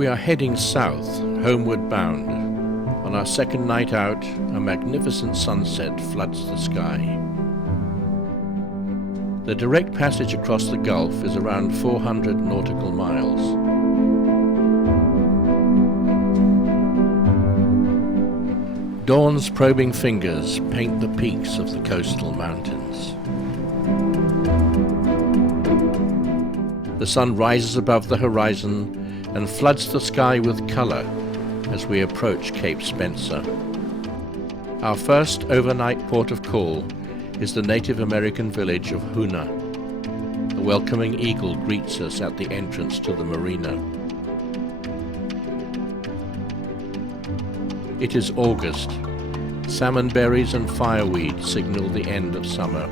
We are heading south, homeward bound. On our second night out, a magnificent sunset floods the sky. The direct passage across the Gulf is around 400 nautical miles. Dawn's probing fingers paint the peaks of the coastal mountains. The sun rises above the horizon and floods the sky with color as we approach Cape Spencer. Our first overnight port of call is the Native American village of Hoona. A welcoming eagle greets us at the entrance to the marina. It is August. Salmon berries and fireweed signal the end of summer.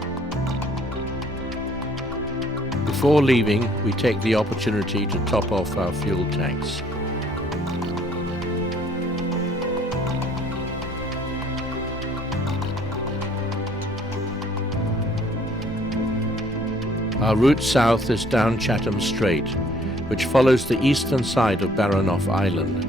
Before leaving, we take the opportunity to top off our fuel tanks. Our route south is down Chatham Strait, which follows the eastern side of Baranof Island.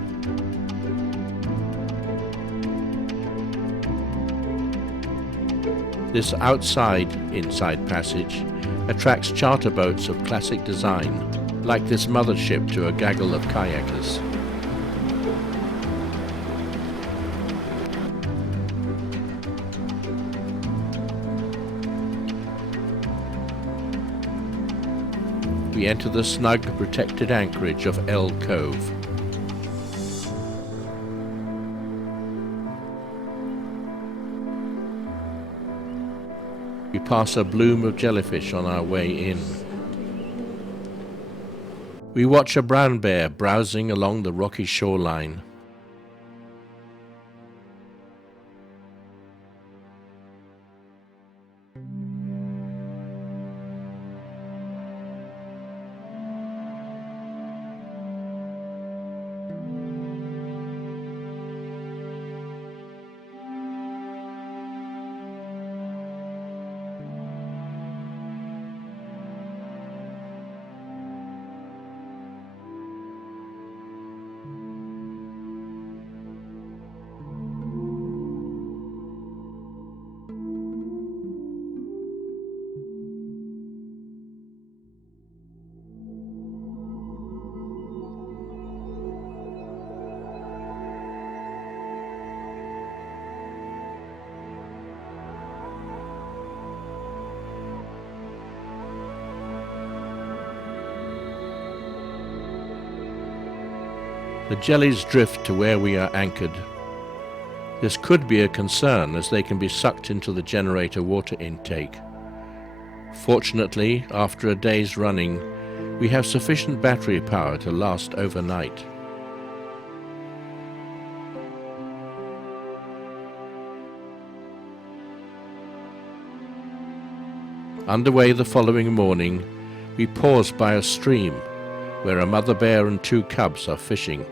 This outside-inside passage attracts charter boats of classic design, like this mothership to a gaggle of kayakers. We enter the snug, protected anchorage of El Cove. We pass a bloom of jellyfish on our way in. We watch a brown bear browsing along the rocky shoreline. The jellies drift to where we are anchored. This could be a concern as they can be sucked into the generator water intake. Fortunately, after a day's running, we have sufficient battery power to last overnight. Underway the following morning, we pause by a stream where a mother bear and two cubs are fishing.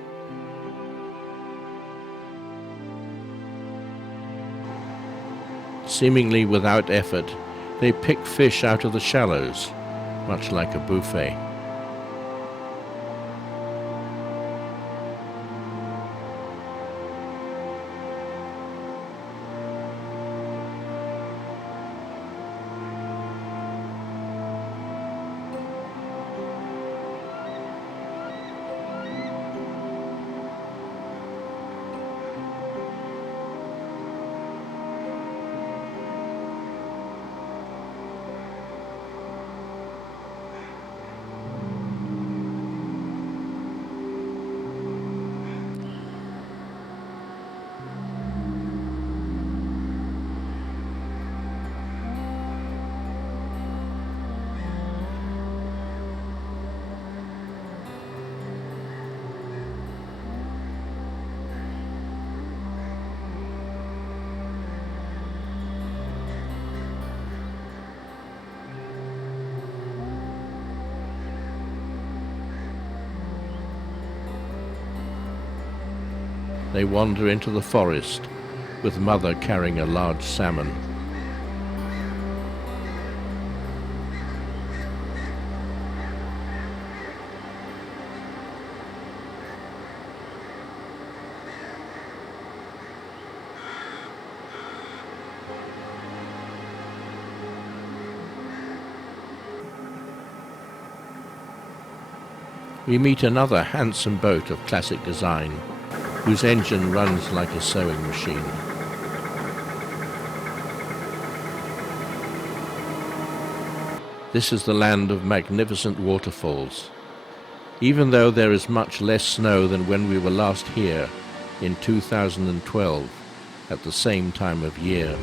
Seemingly without effort, they pick fish out of the shallows, much like a buffet. They wander into the forest, with mother carrying a large salmon. we meet another handsome boat of classic design, whose engine runs like a sewing machine. This is the land of magnificent waterfalls. Even though there is much less snow than when we were last here in 2012 at the same time of year.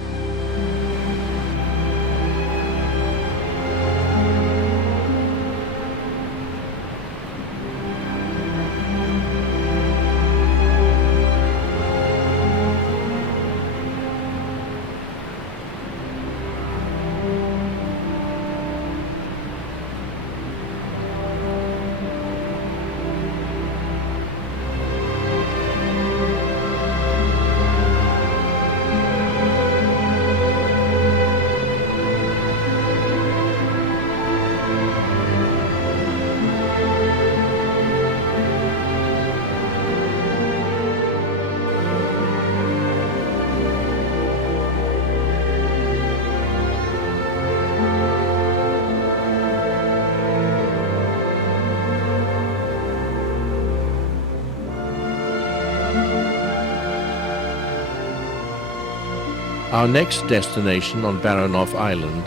Our next destination on Baranof Island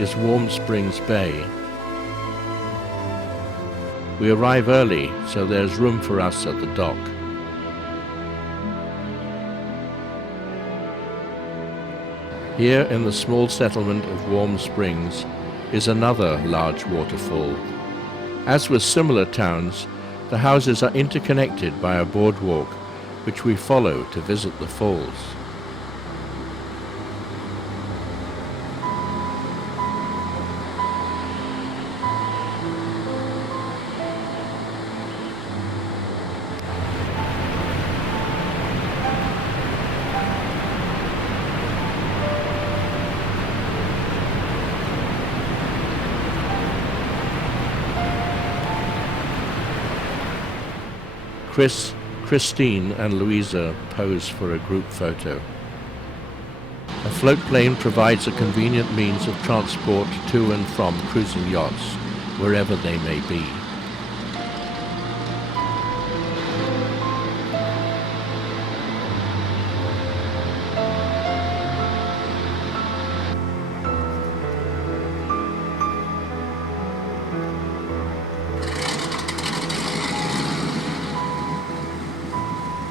is Warm Springs Bay. We arrive early, so there's room for us at the dock. Here in the small settlement of Warm Springs is another large waterfall. As with similar towns, the houses are interconnected by a boardwalk which we follow to visit the falls. Chris, Christine and Louisa pose for a group photo. A float plane provides a convenient means of transport to and from cruising yachts, wherever they may be.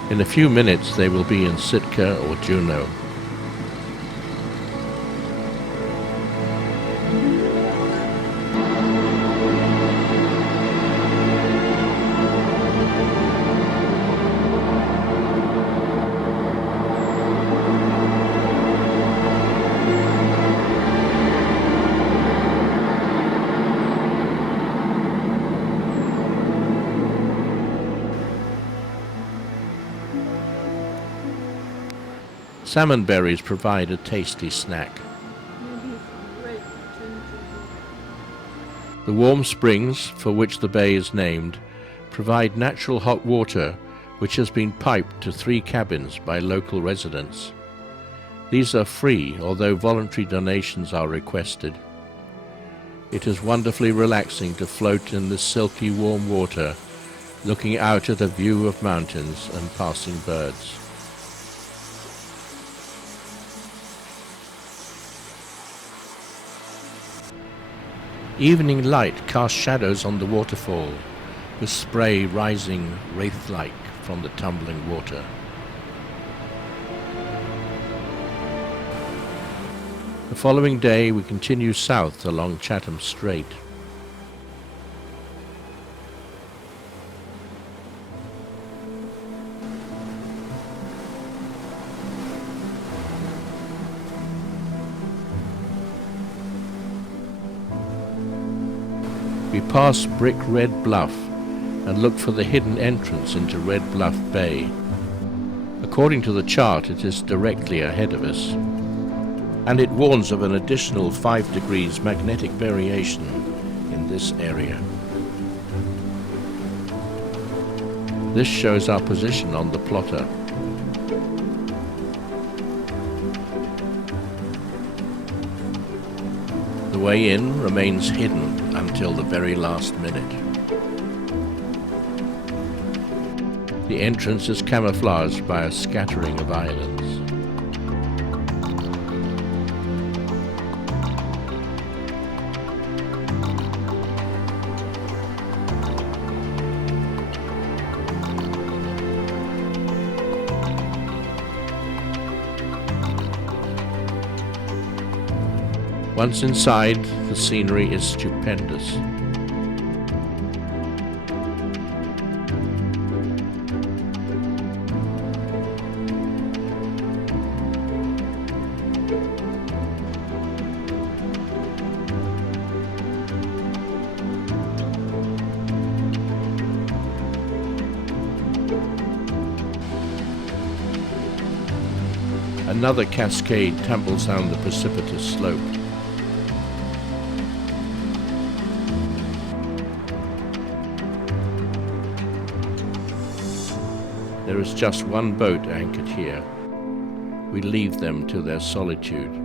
In a few minutes they will be in Sitka or Juneau. Salmon berries provide a tasty snack. The warm springs, for which the bay is named, provide natural hot water which has been piped to 3 cabins by local residents. These are free, although voluntary donations are requested. It is wonderfully relaxing to float in this silky warm water, looking out at a view of mountains and passing birds. Evening light casts shadows on the waterfall, with spray rising wraith-like from the tumbling water. The following day we continue south along Chatham Strait. We pass Brick Red Bluff and look for the hidden entrance into Red Bluff Bay. According to the chart, it is directly ahead of us, and it warns of an additional 5 degrees magnetic variation in this area. This shows our position on the plotter. The way in remains hidden until the very last minute. The entrance is camouflaged by a scattering of islands. Once inside, the scenery is stupendous. Another cascade tumbles down the precipitous slope. There is just one boat anchored here. We leave them to their solitude.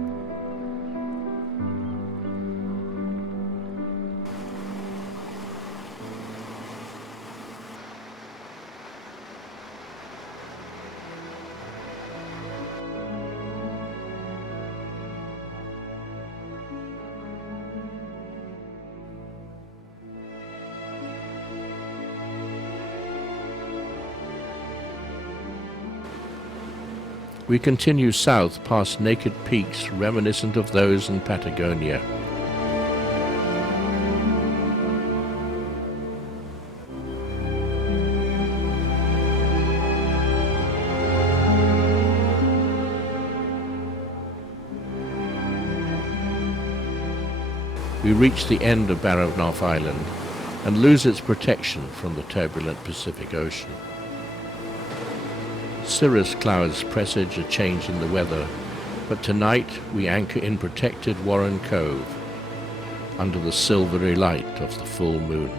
We continue south past naked peaks reminiscent of those in Patagonia. We reach the end of Baranof Island and lose its protection from the turbulent Pacific Ocean. Cirrus clouds presage a change in the weather, but tonight we anchor in protected Warren Cove under the silvery light of the full moon.